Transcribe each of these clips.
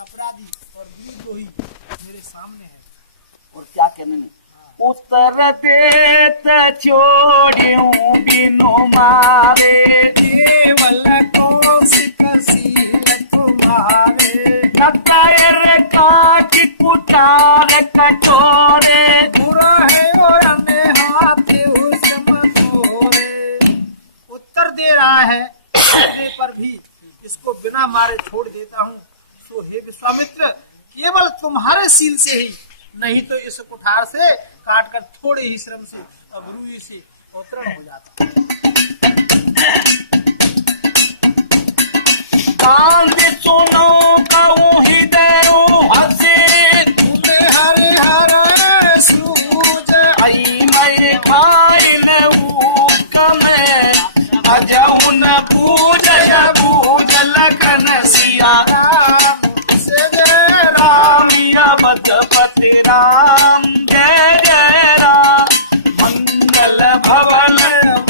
अपराधी और वीरद्रोही मेरे सामने है। और क्या कहने ने उत्तर देत छोड़्यूं बिनु मारे केवल कौशिक सील तुम्हारे कतर काट कुटार कटोरे बुरा है और अन्य हाथी उसम तोरे। उत्तर दे रहा है देने पर भी इसको बिना मारे छोड़ देता हूँ। सो हे विश्वामित्र, केवल तुम्हारे सील से ही, नहीं तो इस कुठार से काटकर थोड़े ही श्रम से अब रुई से अवतरण हो जाता। कांद सुनो कहूँ हृदय हसे तुम्हें हरे हरे सूज आई मैं खाए न कमे अजऊ न पूजय पूज लगन सिया राम से जय राम बतपति राम जय जय राम मंगल भवन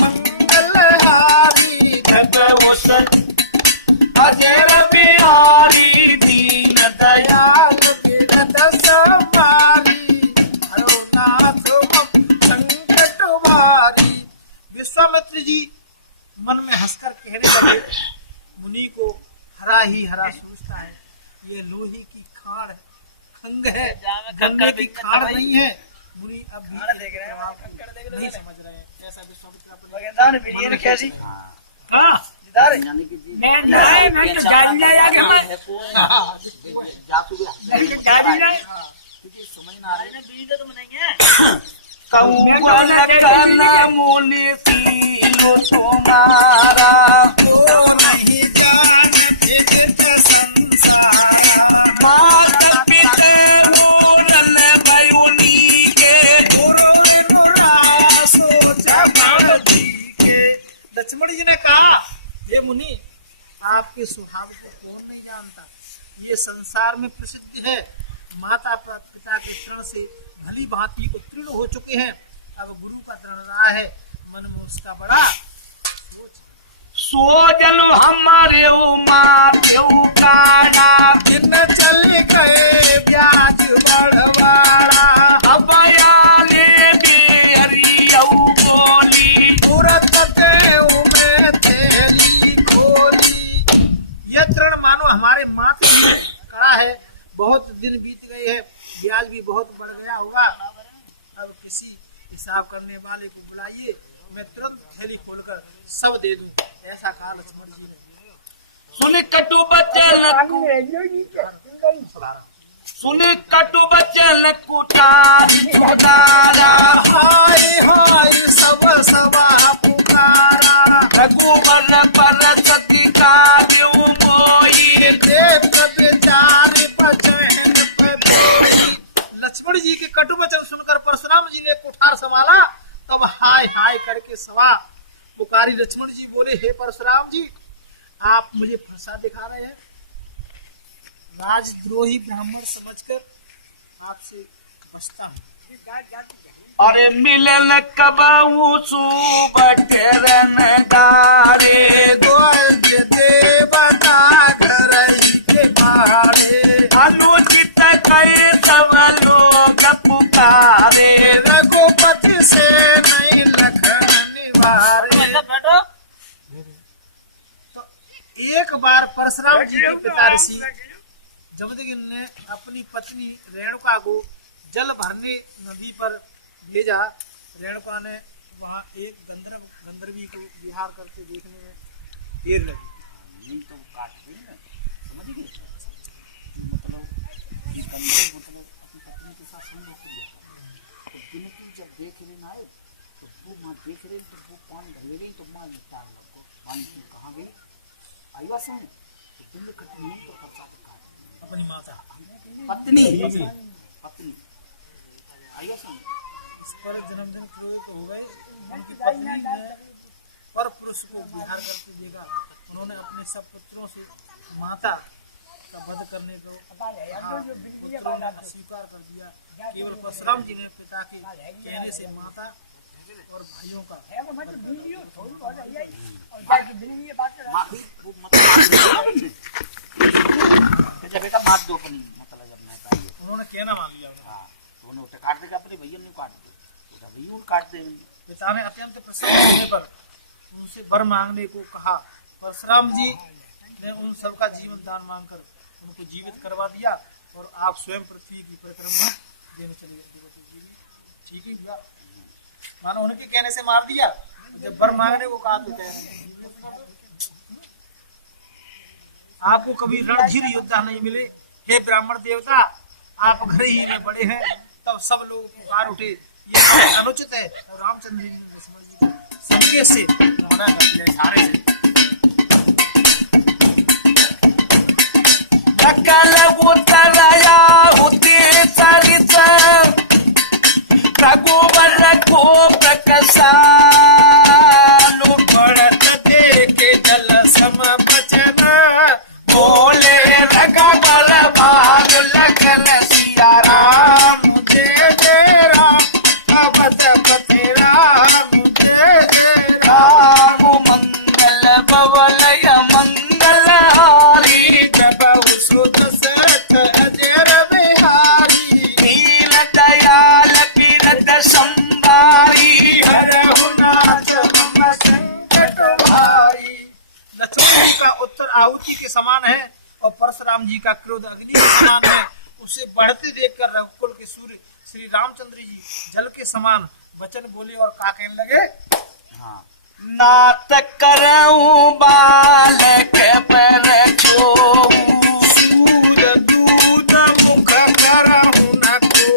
मंगल हारी जगवत अजर बिहारी दीन दयाल गिरत संभाली हरो नाथ संकट भारी। विश्वामित्र जी मन में हंसकर कहने लगे, मुनि को हरा ही हरा सोचता है। ये लोहे की खाड़ है, खंग है, गन्ने की खाड़ नहीं है। मुनि अब भी नहीं समझ रहे हैं। ऐसा विश्वामित्र अपने यानी कि जी मैं तो गाड़ी ले आके मैं गाड़ी ले समझ ना आ रही मैंने बीड़ी तो बनाएंगे कौन कन मुनि सीलो तुम्हारा तो नहीं जानते जगत संसार। मात पिता मूरन भयुनी के गुरु गुरा सोचा जी के। लक्ष्मण जी ने कहा, हे मुनि, आपके स्वभाव को कौन नहीं जानता। ये संसार में प्रसिद्ध है। माता पिता के तृण से भली भांति उत्तीर्ण हो चुके हैं। अब गुरु का तृण रहा है, मन में उसका बड़ा सोच। सो जल हमारे माध्यु काना दिन चल गए ब्याज बढ़वाड़ा। अब आले बेहरियौ बोली तुरंत देव में थैली खोली। यह तृण मानो हमारे माथे में कड़ा है। बहुत दिन बीत गए हैं, ब्याज भी बहुत बढ़ गया होगा। अब किसी हिसाब करने वाले को बुलाइए, मैं तुरंत थैली खोलकर सब दे दूं। ऐसा कहा लक्ष्मण जी ने। सुन कटु बचन कुटारी पुकारा हाय हाय सब सवा पुकारा। रघुवर पर सती का देव मोई देख बेचार बचन पे बोई। लक्ष्मण जी के कटु वचन सुनकर परशुराम जी ने कुठार संभाला। तब हाय हाय करके सवा पुकारी। लक्ष्मण जी बोले, हे परशुराम जी, आप मुझे फंसा दिखा रहे हैं। राजद्रोही ब्राह्मण समझकर आपसे बचता हूँ। अरे मिलल कबऊ सुबटरन गारे द्वज देवता घरई के बारे। अनुचित कहे सब लोग पुकारे रघुपति से नहीं लखन निवारे। तो एक बार परशुराम जी के पिता ऋषि जमदग्नि ने अपनी पत्नी रेणुका को जल भरने नदी पर भेजा। रेणुका ने वहाँ एक गंधर्वी को विहार करते देखने में देर लगी। नहीं तो काट रही ना, समझ गए? मतलब ये गंधर्व मतलब अपनी पत्नी के साथ संग होकर गया था। तो दिन की जब देख लेना आए तो वो माँ देख रही तो वो पान ढले रही तो माँ निपटा को पान की कहाँ गई आईवा से तो तुम लोग कटी नहीं तो प्रसाद काट अपनी माता पत्नी आईवा से इस पर जन्मदिन पूरे हो गए। उनकी पत्नी ने पर पुरुष को विहार करते देखा। उन्होंने अपने सब पुत्रों से माता का वध करने को अस्वीकार कर दिया। केवल परशुराम जी ने पिता के कहने से माता और भाइयों का बेटा मार दो अपनी मतलब जब मैं चाहिए उन्होंने कहना मान लिया। हाँ तो उन्हें उठे काट देगा अपने भैया नहीं काट दे उठा भैया उठ काट दे पिता ने अत्यंत प्रसन्न होने पर उनसे वर मांगने को कहा। परशुराम जी ने उन सबका जीवन दान मांगकर उनको जीवित करवा दिया और आप स्वयं पृथ्वी की परिक्रमा देने चले गए। ठीक है भैया, मानो उनके कहने से मार दिया, जब वर मांगने को कहा तो कह आपको कभी रणधीर योद्धा नहीं मिले, हे ब्राह्मण देवता आप घर ही में बड़े हैं। तब सब लोग पुकार उठे ये अनुचित है। रामचंद्र जी ने लक्ष्मण जी को संकेत से मना कर दिया, इशारे से। रघुवर को प्रकसा बढ़त देखे जल सम बचना बोले रघुवर भाग लखन सिया राम जय जय राम अवध पते राम जय जय राम मंगल बवलय मंगल हारी जब श्रुत सत अजर बिहारी दीन दयाल पीरत संभारी हरहु नाथ मम संकट भारी। लक्ष्मण जी का उत्तर आहुति के समान है और परशुराम जी का क्रोध अग्नि के समान है। उसे बढ़ते देखकर रघुकुल के सूर्य श्री रामचंद्र जी जल के समान वचन बोले और कहा कहने लगे। हाँ नात करऊं बालक पर छो सूर दूत मुख करहु न को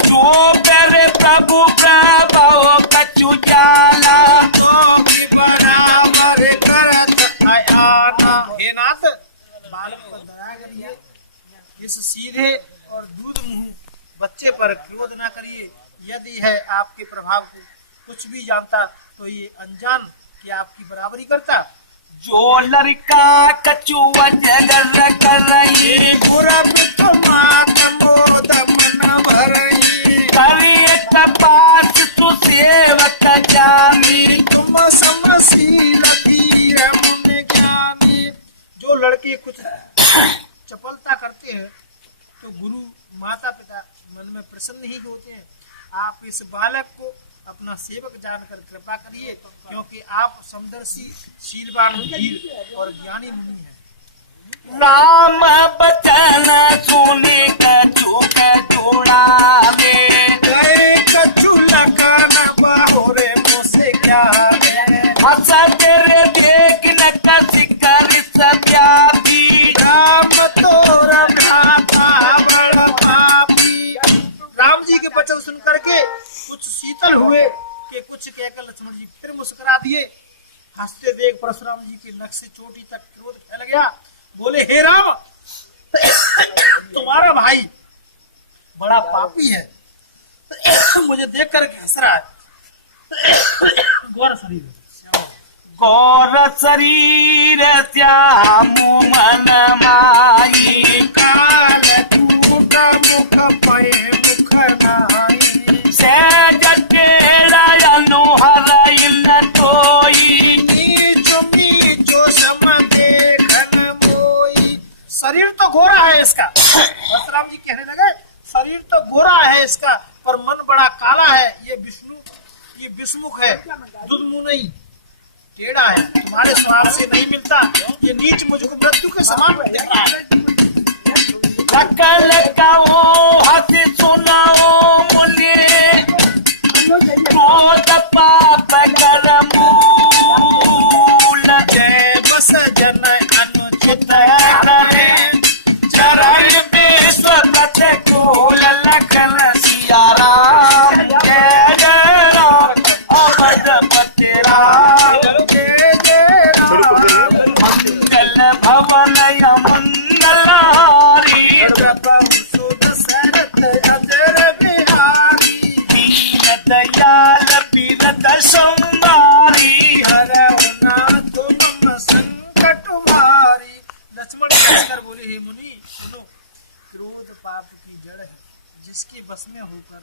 जो पर प्रभु प्रभव कछु जाला तो भी बराबर करत आयाना। हे नाथ बालक पर दया करिए, इस सीधे और दूध मुंह बच्चे पर क्रोध न करिए। यदि है आपके प्रभाव को कुछ भी जानता तो ये अनजान कि आपकी बराबरी करता। जो लड़का कछुआ जगर करई गुरबित मात मोद मन भरई करिए तपास तु सेवक जानी तुम समशील धीर मुनि ज्ञानी। जो लड़के कुछ चपलता करते हैं तो गुरु माता पिता मन में प्रसन्न ही होते हैं। आप इस बालक को अपना सेवक जानकर कृपा करिए, क्योंकि आप समदर्शी शीलवान धीर और ज्ञानी मुनि हैं। राम बचन सुनी कछु कछुड़ा में गए कछु लखन बाहोरे मुझसे क्या हंस तेरे देख न कसी कर सब्यापी राम तोरा भ्राता बड़ पापी। राम जी के वचन सुन करके कुछ शीतल हुए कि कुछ कहकर लक्ष्मण जी फिर मुस्कुरा दिए। हंसते देख परशुराम जी के नख से चोटी तक क्रोध फैल गया। बोले हे राम तुम्हारा भाई बड़ा पापी है, मुझे देख कर हंस रहा है। गौर शरीर गौर शरीर श्याम मन माई काल कूट मुख पय मुख नाई सहज तेरा अनुहर इन तोई नीचो नीचो सम देखन मोई। शरीर तो गोरा है इसका, परशुराम जी कहने लगे शरीर तो गोरा है इसका, पर मन बड़ा काला है। ये विषमुख है, दुधमुंह नहीं, टेढ़ा है, तुम्हारे स्वाद से नहीं मिलता। ये नीच मुझको मृत्यु के समान दिख रहा है। लकल कहो हस सुनाओ मुझे क्रोध पाप कर मूल जय बस जन अनुचित करे चरण विश्व प्रतिकूल लखन सिया राम जय जय राम अवध पते राम जय जय राम मंगल भवन मंगल हारी सुध सरत अजर बिहारी दीन दयाल पीरत संभारी हरहु नाथ मम संकट भारी। लक्ष्मण कहकर बोले हे मुनि सुनो, क्रोध पाप की जड़ है जिसके बस में होकर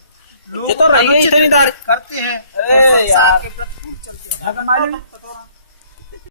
लोग अनुचित करते हैं और संसार के प्रतिकूल चलते हैं।